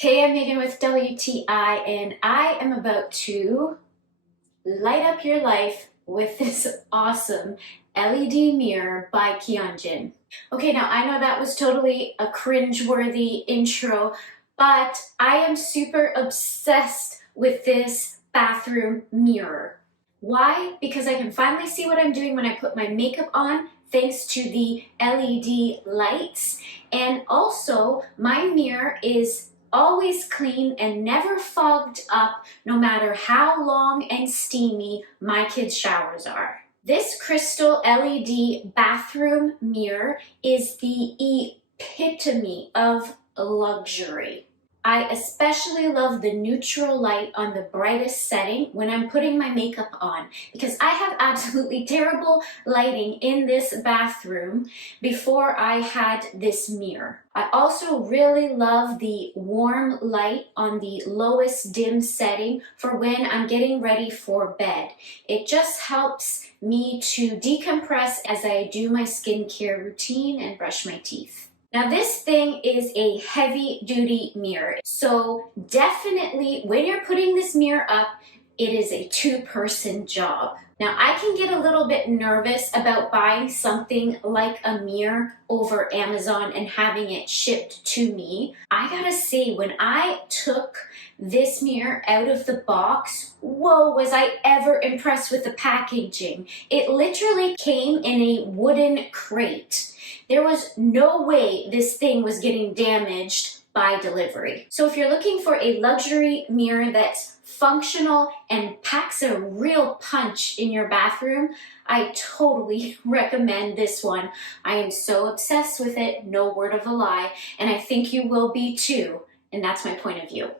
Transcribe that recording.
Hey, I'm Megan with WTI, and I am about to light up your life with this awesome LED mirror by Keonjinn. Okay, now I know that was totally a cringe-worthy intro, but I am super obsessed with this bathroom mirror. Why? Because I can finally see what I'm doing when I put my makeup on, thanks to the LED lights, and also my mirror is always clean and never fogged up, no matter how long and steamy my kids' showers are. This crystal LED bathroom mirror is the epitome of luxury. I especially love the neutral light on the brightest setting when I'm putting my makeup on, because I have absolutely terrible lighting in this bathroom before I had this mirror. I also really love the warm light on the lowest dim setting for when I'm getting ready for bed. It just helps me to decompress as I do my skincare routine and brush my teeth. Now this thing is a heavy duty mirror, so definitely when you're putting this mirror up, it is a two-person job. Now I can get a little bit nervous about buying something like a mirror over Amazon and having it shipped to me. I gotta say, when I took this mirror out of the box, whoa, was I ever impressed with the packaging. It literally came in a wooden crate. There was no way this thing was getting damaged by delivery. So if you're looking for a luxury mirror that's functional and packs a real punch in your bathroom, I totally recommend this one. I am so obsessed with it, no word of a lie, and I think you will be too, and that's my point of view.